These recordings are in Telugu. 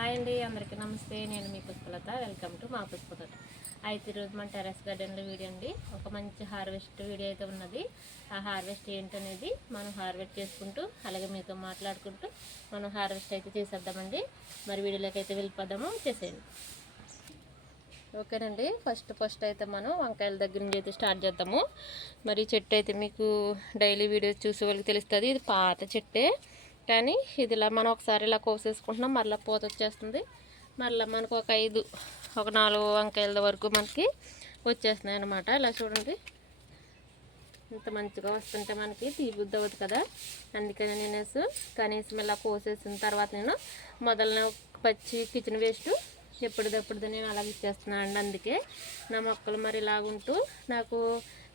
హాయ్ అండి అందరికీ నమస్తే. నేను మీ పుష్పలత. వెల్కమ్ టు మా పుష్పలత. అయితే ఈరోజు మన టెరెస్ గార్డెన్లో వీడియో అండి. ఒక మంచి హార్వెస్ట్ వీడియో అయితే ఉన్నది. ఆ హార్వెస్ట్ ఏంటనేది మనం హార్వెస్ట్ చేసుకుంటూ అలాగే మీతో మాట్లాడుకుంటూ మనం హార్వెస్ట్ అయితే చేసేద్దామండి. మరి వీడియోలోకి అయితే వెళ్ళిపోదాము. చేసేయండి. ఓకేనండి. ఫస్ట్ ఫస్ట్ అయితే మనం వంకాయల దగ్గర నుంచి అయితే స్టార్ట్ చేద్దాము. మరి చెట్టు అయితే మీకు డైలీ వీడియోస్ చూసే వాళ్ళకి తెలుస్తుంది. ఇది పాత చెట్టే. కానీ ఇది ఇలా మనం ఒకసారి ఇలా కోసేసుకుంటున్నాం మళ్ళీ పూత వచ్చేస్తుంది. మళ్ళీ మనకు ఒక ఐదు ఒక నాలుగు వంకాయల వరకు మనకి వచ్చేస్తున్నాయి అనమాట ఇలా చూడండి. ఇంత మంచిగా వస్తుంటే మనకి తీబుద్ది అవ్వదు కదా. అందుకని నేను కనీసం ఇలా కోసేసిన తర్వాత నేను మొదలనే పచ్చి కిచెన్ వేస్ట్ ఎప్పటిదప్పుడు నేను అలాగ ఇచ్చేస్తున్నాను అండి అందుకే నా మొక్కలు మరి ఇలాగుంటూ నాకు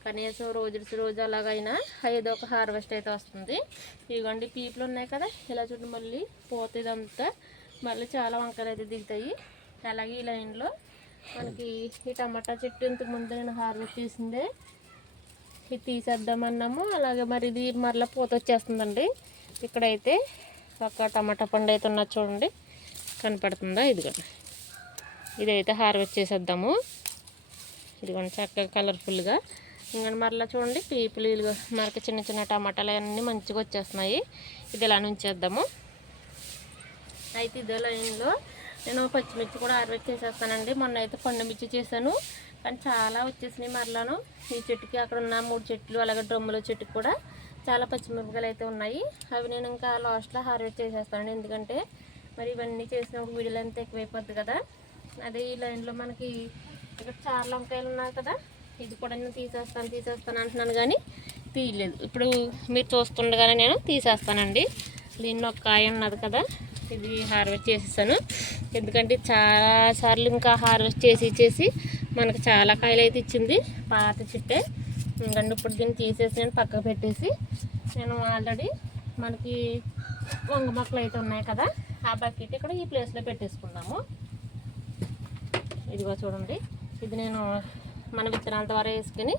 కనీసం రోజు రోజు అలాగైనా ఐదో ఒక హార్వెస్ట్ అయితే వస్తుంది. ఇదిగోండి పీపులు ఉన్నాయి కదా ఇలా చూడండి మళ్ళీ పోతే ఇదంతా మళ్ళీ చాలా వంకలు అయితే దిగుతాయి. అలాగే ఈ లైన్లో మనకి ఈ టమాటా చెట్టు ఇంతకు ముందు నేను హార్వెస్ట్ చేసిందే. ఇది తీసేద్దామన్నాము. అలాగే మరి ఇది మరలా పూత వచ్చేస్తుందండి. ఇక్కడైతే ఒక టమాటా పండు అయితే ఉన్నది చూడండి. కనపడుతుందా? ఇదిగోండి. ఇదైతే హార్వెస్ట్ చేసేద్దాము. ఇదిగోండి చక్కగా కలర్ఫుల్గా ఇంకా మరలా చూడండి పీపులు మనకి చిన్న చిన్న టమాటాలు అన్నీ మంచిగా వచ్చేస్తున్నాయి. ఇది ఇలా ఉంచేద్దాము అయితే ఇదే లైన్లో నేను పచ్చిమిర్చి కూడా హార్వెస్ట్ చేసేస్తానండి. మొన్న అయితే పండుమిర్చి చేశాను. కానీ చాలా వచ్చేసినాయి మరలాను. ఈ చెట్టుకి అక్కడ ఉన్న మూడు చెట్లు అలాగే డ్రమ్ముల చెట్టుకి కూడా చాలా పచ్చిమిరపకాయలు అయితే ఉన్నాయి. అవి నేను ఇంకా లాస్ట్లో హార్వెస్ట్ చేసేస్తాను ఎందుకంటే మరి ఇవన్నీ చేసిన ఒక వీడియోలు అంతా ఎక్కువైపోద్ది కదా. అదే ఈ లైన్లో మనకి ఇక్కడ చాలా వంకాయలు ఉన్నాయి కదా. ఇది కూడా నేను తీసేస్తాను తీసేస్తాను అంటున్నాను కానీ తీయలేదు. ఇప్పుడు మీరు చూస్తుండగానే నేను తీసేస్తానండి. దీన్ని ఒక కాయ ఉన్నది కదా ఇది హార్వెస్ట్ చేసేసాను. ఎందుకంటే చాలా సార్లు ఇంకా హార్వెస్ట్ చేసి చేసి మనకు చాలా కాయలు అయితే ఇచ్చింది పాత చెట్టే. ఎందుకంటే ఇప్పుడు దీన్ని తీసేసి నేను పక్కకు పెట్టేసి నేను ఆల్రెడీ మనకి వంగ మొక్కలు అయితే ఉన్నాయి కదా ఆ బకెట్ ఇక్కడ ఈ ప్లేస్లో పెట్టేసుకున్నాము ఇదిగో చూడండి ఇది నేను మన విత్తనాల ద్వారా వేసుకుని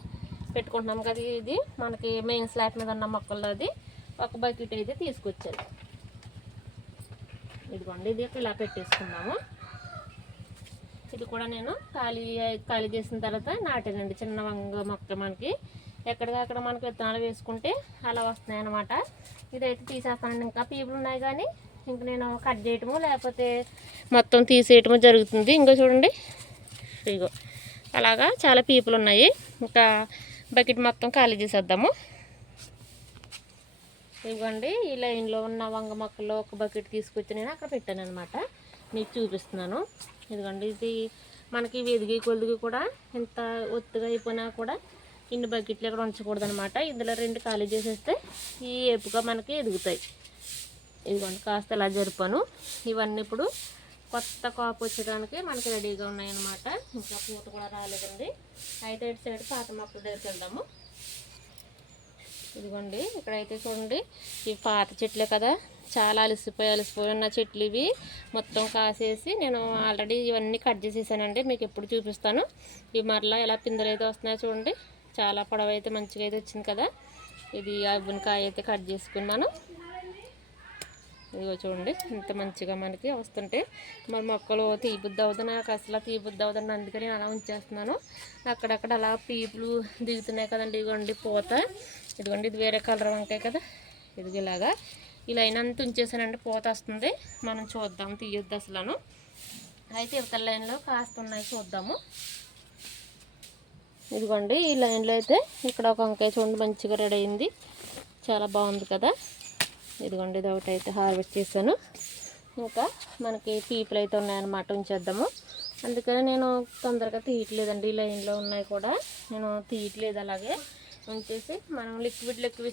పెట్టుకుంటున్నాం కదా ఇది. మనకి మెయిన్ స్లాబ్ మీద ఉన్న మొక్కల్లో అది ఒక బకెట్ అయితే తీసుకొచ్చాను ఇదిగోండి ఇది ఇలా పెట్టేసుకున్నాము. ఇది కూడా నేను ఖాళీ ఖాళీ చేసిన తర్వాత నాటానండి. చిన్న వంగ మొక్క మనకి. ఎక్కడికక్కడ మనకి విత్తనాలు వేసుకుంటే అలా వస్తున్నాయి అనమాట ఇదైతే తీసేస్తానండి. ఇంకా పీపులు ఉన్నాయి కానీ ఇంక నేను కట్ చేయటము లేకపోతే మొత్తం తీసేయటము జరుగుతుంది. ఇంకో చూడండి. ఇగో అలాగా చాలా పీపులు ఉన్నాయి ఇంకా బకెట్ మొత్తం ఖాళీ చేసేద్దాము. ఇవ్వండి ఈ లైన్లో ఉన్న వంగ మొక్కల్లో ఒక బకెట్ తీసుకొచ్చి నేను అక్కడ పెట్టాను అనమాట మీకు చూపిస్తున్నాను. ఇదిగోండి ఇది మనకి వెదిగి కొలిగి కూడా ఇంత ఒత్తుగా అయిపోయినా కూడా ఇన్ని బకెట్లు ఇక్కడ ఉంచకూడదు అనమాట ఇందులో రెండు ఖాళీ చేసేస్తే ఈ ఏపుగా మనకి ఎదుగుతాయి. ఇదిగోండి కాస్త ఇలా జరిపాను. ఇవన్నీ ఇప్పుడు కొత్త కాపు వచ్చడానికి మనకి రెడీగా ఉన్నాయన్నమాట. ఇంకా పూత కూడా రాలేదండి. అయితే ఇటు సైడ్ పాత మొక్కల దగ్గరికి వెళ్దాము. ఇదిగోండి ఇక్కడైతే చూడండి ఈ పాత చెట్లే కదా. చాలా అలసిపోయి అలసిపోయి ఉన్న చెట్లు ఇవి. మొత్తం కాసేసి నేను ఆల్రెడీ ఇవన్నీ కట్ చేసేసానండి. మీకు ఎప్పుడు చూపిస్తాను. ఇవి మరలా ఎలా పిందెలు అయితే వస్తున్నాయో చూడండి. చాలా పొడవు అయితే మంచిగా అయితే వచ్చింది కదా. ఇది అబ్బునికాయ అయితే కట్ చేసుకున్నాను. ఇదిగో చూడండి ఇంత మంచిగా మనకి వస్తుంటే. మరి మొక్కలు తీబుద్ది అవుతుంది నాకు అసలు తీబుద్ది అవుతుంది అందుకని అలా ఉంచేస్తున్నాను. అక్కడక్కడ అలా పీపులు దిగుతున్నాయి కదండి ఇదిగోండి పూత. ఇదిగోండి ఇది వేరే కలర్ వంకాయ కదా. ఇదిగో ఇలాగా. ఇలా అయినంత ఉంచేసానండి పూత వస్తుంది. మనం చూద్దాం తీయొద్దు అసలు అయితే ఇవతల లైన్లో కాస్తున్నాయి చూద్దాము. ఇదిగోండి ఈ లైన్లో అయితే ఇక్కడ ఒక వంకాయ చూడండి మంచిగా రెడీ అయింది. చాలా బాగుంది కదా. ఇదిగోండి ఇది ఒకటి అయితే హార్వెస్ట్ చేశాను. ఇంకా మనకి పీపులు అయితే ఉన్నాయన్నమాట ఉంచేద్దాము. అందుకని నేను తొందరగా తీయట్లేదండి లైన్లో ఉన్నాయి కూడా. నేను తీయట్లేదు అలాగే. ఉంచేసి మనం లిక్విడ్ ఎక్కువ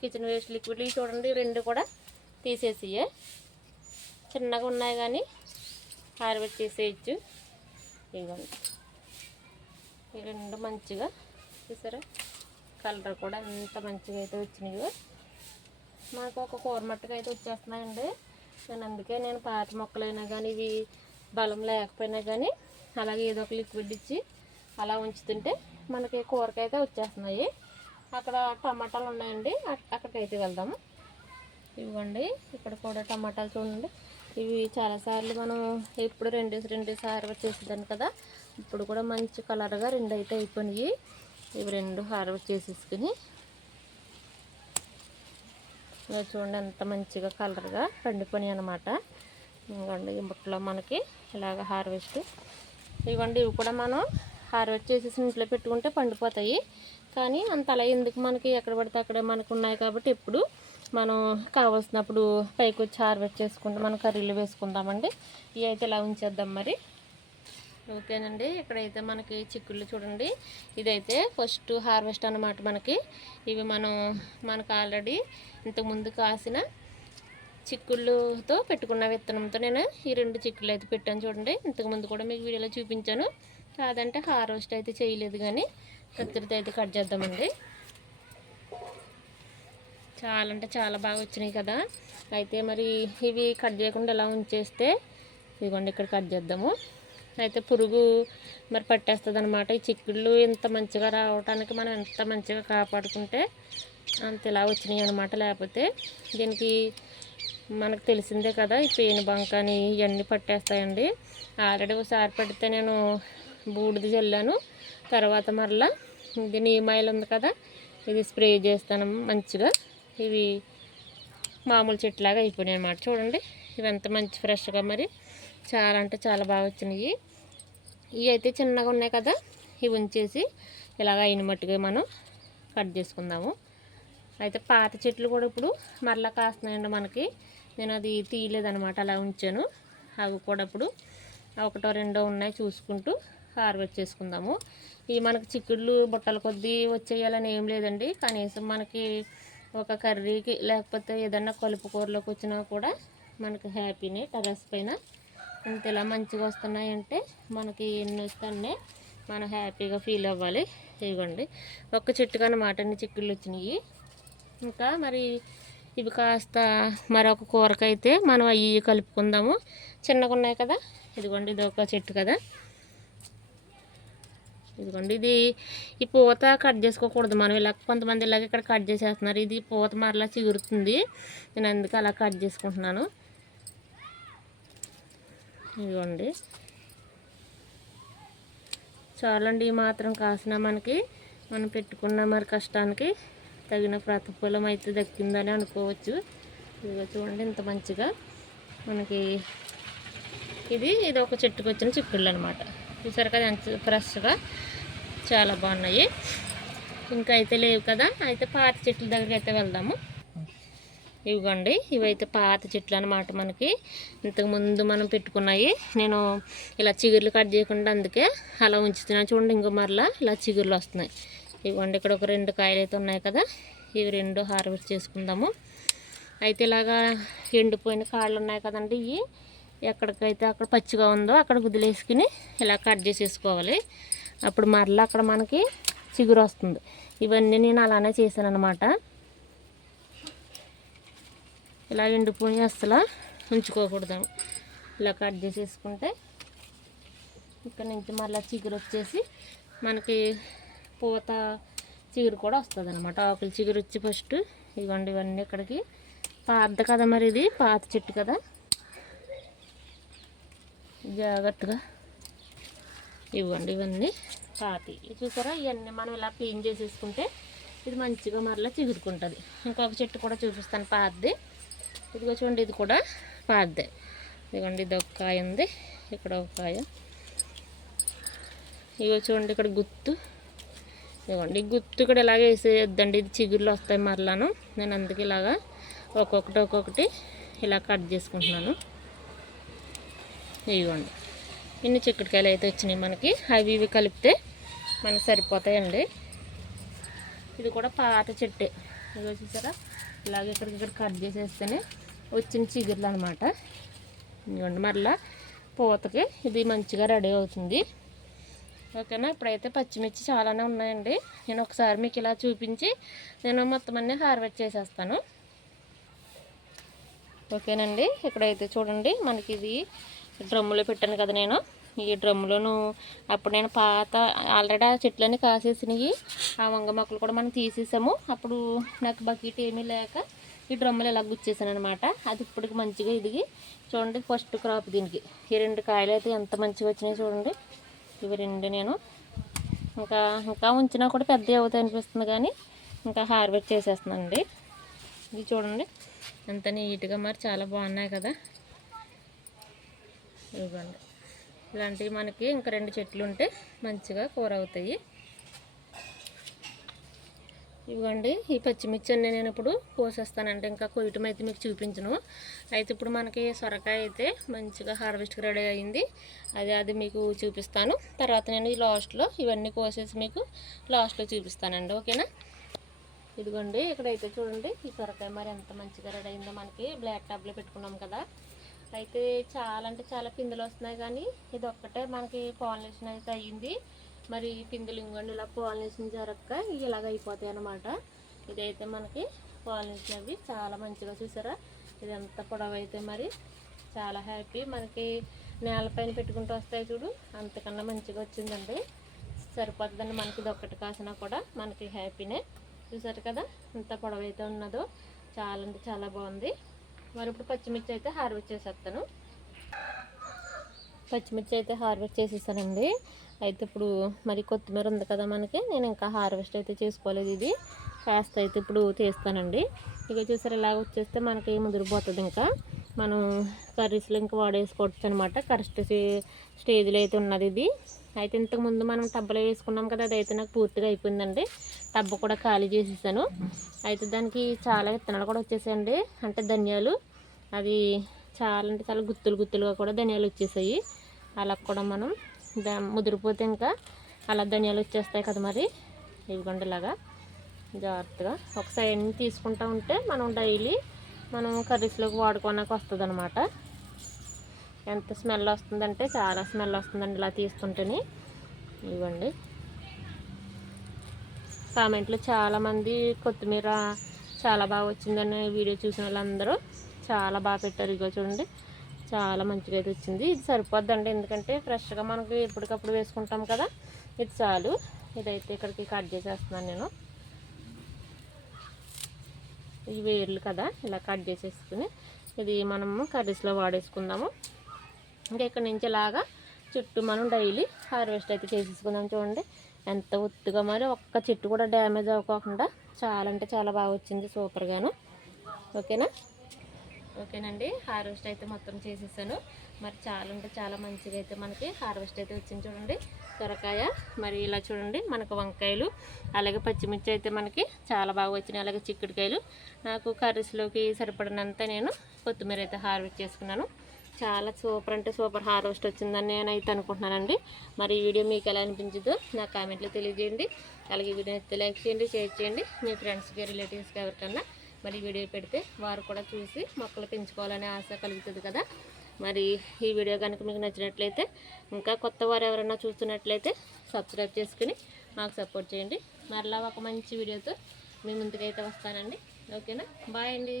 కిచెన్ వేస్ట్ లిక్విడ్ ఇవి చూడండి రెండు కూడా తీసేసియే. చిన్నగా ఉన్నాయి కానీ హార్వెస్ట్ చేసేయచ్చు. ఇదిగోండి. ఈ రెండు మంచిగా చూసారా? కలర్ కూడా ఎంత మంచిగా అయితే వచ్చినాయో. మాకు ఒక కూర మట్టుకు అయితే వచ్చేస్తున్నాయండి. నేను అందుకే నేను పాత మొక్కలైనా కానీ ఇవి బలం లేకపోయినా కానీ అలాగే ఏదో ఒక లిక్విడ్ ఇచ్చి అలా ఉంచుతుంటే మనకి కూరకైతే వచ్చేస్తున్నాయి. అక్కడ టమాటాలు ఉన్నాయండి. అక్కడికైతే వెళ్దాము ఇవ్వండి. ఇక్కడ కూడా టమాటాలు చూడండి. ఇవి చాలాసార్లు మనం ఎప్పుడు రెండు రెండు హార్వెస్ట్ చేసేదాన్ని కదా. ఇప్పుడు కూడా మంచి కలర్గా రెండు అయితే అయిపోయినాయి. ఇవి రెండు హార్వెస్ట్ చేసేసుకుని ఇలా చూడండి ఎంత మంచిగా కలర్గా పండిపోయి అనమాట ఇవ్వండి ఈ బుట్టలో మనకి ఇలాగ హార్వెస్ట్. ఇవ్వండి ఇవి కూడా మనం హార్వెస్ట్ చేసేసి ఇంట్లో పెట్టుకుంటే పండిపోతాయి. కానీ అంత అలా ఎందుకు మనకి ఎక్కడ పడితే అక్కడే మనకు ఉన్నాయి కాబట్టి ఎప్పుడు మనం కావాల్సినప్పుడు పైకి వచ్చి హార్వెస్ట్ చేసుకుంటే మనం కర్రీలు వేసుకుందామండి. ఇవి అయితే ఇలా ఉంచేద్దాం మరి. ఓకేనండి. ఇక్కడైతే మనకి చిక్కుళ్ళు చూడండి. ఇదైతే ఫస్ట్ హార్వెస్ట్ అన్నమాట మనకి. ఇవి మనం మనకు ఆల్రెడీ ఇంతకుముందు కాసిన చిక్కుళ్ళతో పెట్టుకున్న విత్తనంతో నేను ఈ రెండు చిక్కులు అయితే పెట్టాను చూడండి. ఇంతకుముందు కూడా మీకు వీడియోలో చూపించాను. కాదంటే హార్వెస్ట్ అయితే చేయలేదు కానీ కత్తిరితో అయితే కట్ చేద్దామండి. చాలా అంటే చాలా బాగా వచ్చినాయి కదా. అయితే మరి ఇవి కట్ చేయకుండా ఎలా ఉంచేస్తే ఇదిగోండి ఇక్కడ కట్ చేద్దాము. అయితే పురుగు మరి పట్టేస్తుంది అనమాట ఈ చిక్కుళ్ళు ఇంత మంచిగా రావడానికి మనం ఎంత మంచిగా కాపాడుకుంటే అంత ఇలా వచ్చినాయి అనమాట లేకపోతే దీనికి మనకు తెలిసిందే కదా ఈ పేను బంక అని ఇవన్నీ పట్టేస్తాయండి. ఆల్రెడీ ఒకసారి పడితే నేను బూడిద చల్లాను తర్వాత మరలా ఇది నీమాయిల్ ఉంది కదా ఇది స్ప్రే చేస్తాను మంచిగా. ఇవి మామూలు చెట్లాగా అయిపోయినాయి అనమాట చూడండి ఇవి ఎంత మంచి ఫ్రెష్గా మరి. చాలా అంటే చాలా బాగా వచ్చినాయి. ఇవి అయితే చిన్నగా ఉన్నాయి కదా ఇవి ఉంచేసి ఇలాగ అయిన మట్టుగా మనం కట్ చేసుకుందాము. అయితే పాత చెట్లు కూడా ఇప్పుడు మరలా కాస్తున్నాయండి మనకి. నేను అది తీయలేదనమాట అలా ఉంచాను. అవి కూడా ఇప్పుడు ఒకటో రెండో ఉన్నాయి చూసుకుంటూ హార్వెస్ట్ చేసుకుందాము. ఇవి మనకి చిక్కుళ్ళు బుట్టల కొద్దీ వచ్చేయాలని ఏం లేదండి. కనీసం మనకి ఒక కర్రీకి లేకపోతే ఏదన్నా కలుపు కూరలోకి వచ్చినా కూడా మనకి హ్యాపీనే టెరస్ పైన ఇంత ఇలా మంచిగా వస్తున్నాయంటే మనకి ఎన్ని వస్తానే మనం హ్యాపీగా ఫీల్ అవ్వాలి. ఇవ్వండి ఒక్క చెట్టుకు అన్నమాట అన్ని చిక్కుళ్ళు వచ్చినాయి. ఇంకా మరి ఇవి కాస్త మరొక కూరకైతే మనం అవి కలుపుకుందాము. చిన్నగా ఉన్నాయి కదా? ఇదిగోండి ఇది ఒక చెట్టు కదా? ఇదిగోండి ఇది ఈ పూత కట్ చేసుకోకూడదు మనం. ఇలా కొంతమంది ఇలాగ ఇక్కడ కట్ చేసేస్తున్నారు. ఇది పూత మరలా చిగురుతుంది. నేను అందుకే అలా కట్ చేసుకుంటున్నాను. ఇదిగోండి. చాలండి ఈ మాత్రం కాసిన మనకి మనం పెట్టుకున్న మరి కష్టానికి తగిన ప్రతిఫలం అయితే దక్కిందని అనుకోవచ్చు. ఇదిగో చూడండి ఇంత మంచిగా మనకి ఇది ఇది ఒక చెట్టుకు వచ్చిన చిక్కుళ్ళు అనమాట చూసారు కదా ఎంత ఫ్రెష్గా చాలా బాగున్నాయి. ఇంకా అయితే లేవు కదా అయితే పాత చెట్ల దగ్గరికి అయితే వెళ్దాము. ఇవ్వండి. ఇవైతే పాత చెట్లు అనమాట మనకి. ఇంతకుముందు మనం పెట్టుకున్నాయి. నేను ఇలా చిగుర్లు కట్ చేయకుండా అందుకే అలా ఉంచుతున్నాను చూడండి ఇంకో మరలా ఇలా చిగుర్లు వస్తున్నాయి. ఇవ్వండి ఇక్కడ ఒక రెండు కాయలు అయితే ఉన్నాయి కదా. ఇవి రెండు హార్వెస్ట్ చేసుకుందాము. అయితే ఇలాగా ఎండిపోయిన కాళ్ళు ఉన్నాయి కదండి ఇవి. ఎక్కడికైతే అక్కడ పచ్చిగా ఉందో అక్కడ వదిలేసుకుని ఇలా కట్ చేసేసుకోవాలి. అప్పుడు మరలా అక్కడ మనకి చిగురు వస్తుంది. ఇవన్నీ నేను అలానే చేశాను అనమాట ఇలా ఎండిపోయి అసలు ఉంచుకోకూడదు. ఇలా కట్ చేసేసుకుంటే ఇక్కడ నుంచి మళ్ళీ చిగురు వచ్చేసి మనకి పూత చిగురు కూడా వస్తుంది అనమాట ఆకులు చిగురు వచ్చి ఫస్ట్ ఇవ్వండి ఇవన్నీ ఇక్కడికి. పాత కదా మరి ఇది పాత చెట్టు కదా. జాగ్రత్తగా ఇవ్వండి ఇవన్నీ పాతి చూసారా? ఇవన్నీ మనం ఇలా క్లీన్ చేసేసుకుంటే ఇది మంచిగా మరలా చిగురుకుంటుంది. ఇంకొక చెట్టు కూడా చూపిస్తాను పాతది. ఇదిగో చూడండి ఇది కూడా పాదే ఇదిగోండి ఇది ఒక కాయ ఉంది. ఇక్కడ ఒక కాయ. ఇగో చూడండి ఇక్కడ గుత్తు. ఇదిగోండి గుత్తు ఇక్కడ ఇలాగే వేసేద్దండి ఇది చిగుర్లు వస్తాయి మరలాను. నేను అందుకే ఇలాగా ఒక్కొక్కటి ఒక్కొక్కటి ఇలా కట్ చేసుకుంటున్నాను. ఇదిగోండి. ఇన్ని చిక్కుడుకాయలు అయితే వచ్చినాయి మనకి. అవి ఇవి కలిపితే మనకి సరిపోతాయండి. ఇది కూడా పాత చెట్టే. ఇదిగో చూసారా? ఇలాగే ఇక్కడికి ఇక్కడ కట్ చేసేస్తేనే వచ్చిన చిగుర్లు అనమాట ఇదిగోండి మరలా పూతకి ఇది మంచిగా రెడీ అవుతుంది. ఓకేనా? ఇప్పుడైతే పచ్చిమిర్చి చాలానే ఉన్నాయండి. నేను ఒకసారి మీకు ఇలా చూపించి నేను మొత్తం అన్నీ హార్వెస్ట్ చేసేస్తాను. ఓకేనండి? ఇక్కడైతే చూడండి మనకి ఇది డ్రమ్ములో పెట్టాను కదా నేను. ఈ డ్రమ్ములోను అప్పుడు నేను పాత ఆల్రెడీ ఆ చెట్లన్నీ కాసేసినాయి ఆ వంగ మొక్కలు కూడా మనం తీసేసాము. అప్పుడు నాకు బకెట్ ఏమీ లేక ఈ డ్రమ్ములు ఇలా గుచ్చేసాను అనమాట అది ఇప్పటికి మంచిగా ఎదిగి చూడండి ఫస్ట్ క్రాప్ దీనికి. ఈ రెండు కాయలు అయితే ఎంత మంచిగా వచ్చినాయి చూడండి. ఇవి రెండు నేను ఇంకా ఇంకా ఉంచినా కూడా పెద్ద అవుతాయి అనిపిస్తుంది కానీ ఇంకా హార్వెస్ట్ చేసేస్తుందండి ఇది చూడండి ఎంత నీట్గా మరి చాలా బాగున్నాయి కదా. ఇవ్వండి ఇలాంటివి మనకి ఇంకా రెండు చెట్లు ఉంటే మంచిగా కూర అవుతాయి. ఇవ్వండి. ఈ పచ్చిమిర్చి అన్నీ నేను ఇప్పుడు కోసేస్తానంటే ఇంకా కొయ్యటం అయితే మీకు చూపించను. అయితే ఇప్పుడు మనకి సొరకాయ అయితే మంచిగా హార్వెస్ట్కి రెడీ అయింది. అది అది మీకు చూపిస్తాను. తర్వాత నేను ఈ లాస్ట్లో ఇవన్నీ కోసేసి మీకు లాస్ట్లో చూపిస్తానండి. ఓకేనా? ఇదిగోండి ఇక్కడైతే చూడండి ఈ సొరకాయ మరి ఎంత మంచిగా రెడీ అయిందో మనకి బ్లాక్ టాప్లో పెట్టుకున్నాం కదా. అయితే చాలా అంటే చాలా పిందులు వస్తున్నాయి కానీ ఇది ఒక్కటే మనకి పాలినేషన్ అయితే అయ్యింది. మరి పిందులు ఇంకోండి ఇలా పాలినేషన్ జరగక ఇలాగ అయిపోతాయి అన్నమాట. ఇదైతే మనకి పాలినేషన్ అవి చాలా మంచిగా చూసారా? ఇది ఎంత పొడవు అయితే మరి చాలా హ్యాపీ. మనకి నేలపైన పెట్టుకుంటూ వస్తాయి చూడు అంతకన్నా మంచిగా వచ్చిందండి. సరిపోతుందండి మనకి ఇది ఒక్కటి కాసినా కూడా మనకి హ్యాపీనే. చూసారు కదా ఎంత పొడవు అయితే ఉన్నదో చాలా అంటే చాలా బాగుంది. మరి ఇప్పుడు పచ్చిమిర్చి అయితే హార్వెస్ట్ చేసేస్తాను. పచ్చిమిర్చి అయితే హార్వెస్ట్ చేసేసానండి అయితే ఇప్పుడు మరి కొత్తిమీర ఉంది కదా మనకి నేను ఇంకా హార్వెస్ట్ అయితే చేసుకోలేదు ఇది. కాస్త అయితే ఇప్పుడు తీస్తానండి. ఇక చూసారు ఇలాగ వచ్చేస్తే మనకి ముదిరిపోతుంది ఇంకా. మనం కర్రీస్లో ఇంకా వాడేసుకోవచ్చు అనమాట కరెక్ట్ స్టేజ్లో అయితే ఉన్నది ఇది. అయితే ఇంతకుముందు మనం టబ్బలో వేసుకున్నాం కదా అదైతే నాకు పూర్తిగా అయిపోయిందండి. టబ్బు కూడా ఖాళీ చేసేసాను. అయితే దానికి చాలా విత్తనాలు కూడా వచ్చేసాయండి. అంటే ధనియాలు అవి చాలా అంటే చాలా గుత్తులు గుత్తులుగా కూడా ధనియాలు వచ్చేసాయి. అలా కూడా మనం దా ముదిరిపోతే ఇంకా అలా ధనియాలు వచ్చేస్తాయి కదా మరి. ఇవిగోండి ఇలాగా జాగ్రత్తగా. ఒక సైడ్ తీసుకుంటూ ఉంటే మనం డైలీ మనం కర్రీస్లోకి వాడుకోవడానికి వస్తుంది అనమాట ఎంత స్మెల్ వస్తుందంటే చాలా స్మెల్ వస్తుందండి ఇలా తీసుకుంటేనే ఇవ్వండి. కామెంట్లో చాలామంది కొత్తిమీర చాలా బాగా వచ్చిందని వీడియో చూసిన వాళ్ళందరూ చాలా బాగా పెట్టారు. ఇగో చూడండి. చాలా మంచిగా అయితే వచ్చింది. ఇది సరిపోద్దండి. ఎందుకంటే ఫ్రెష్గా మనకి ఎప్పటికప్పుడు వేసుకుంటాం కదా. ఇది చాలు. ఇదైతే ఇక్కడికి కట్ చేసేస్తున్నాను నేను. ఇవి వేర్లు కదా. ఇలా కట్ చేసేసుకుని ఇది మనము కర్రీస్లో వాడేసుకుందాము. ఇంకా ఇక్కడ నుంచి ఇలాగా చుట్టూ మనం డైలీ హార్వెస్ట్ అయితే చేసేసుకుందాం చూడండి. ఎంత ఒత్తుగా మరి ఒక్క చెట్టు కూడా డ్యామేజ్ అవ్వకుండా చాలా అంటే చాలా బాగా వచ్చింది. సూపర్గాను. ఓకేనా? ఓకేనండి. హార్వెస్ట్ అయితే మొత్తం చేసేసాను. మరి చాలా అంటే చాలా మంచిగా అయితే మనకి హార్వెస్ట్ అయితే వచ్చింది చూడండి. సొరకాయ మరి ఇలా చూడండి మనకు వంకాయలు అలాగే పచ్చిమిర్చి అయితే మనకి చాలా బాగా వచ్చినాయి అలాగే చిక్కుడుకాయలు. నాకు కర్రీస్లోకి సరిపడినంత నేను కొత్తిమీర అయితే హార్వెస్ట్ చేసుకున్నాను. చాలా సూపర్ అంటే సూపర్ హార్వెస్ట్ వచ్చిందని నేను అయితే అనుకుంటున్నానండి. మరి ఈ వీడియో మీకు ఎలా అనిపించదో నా కామెంట్లో తెలియజేయండి. అలాగే వీడియో అయితే లైక్ చేయండి షేర్ చేయండి. మీ ఫ్రెండ్స్కి రిలేటివ్స్కి ఎవరికన్నా మరి వీడియో పెడితే వారు కూడా చూసి మొక్కలు పెంచుకోవాలనే ఆశ కలుగుతుంది కదా. మరి ఈ వీడియో కనుక మీకు నచ్చినట్లయితే ఇంకా కొత్త వారు ఎవరైనా చూస్తున్నట్లయితే సబ్స్క్రైబ్ చేసుకుని మాకు సపోర్ట్ చేయండి. మరలా ఒక మంచి వీడియోతో మీ ముందుకైతే వస్తానండి. ఓకేనా? బాయ్ అండి.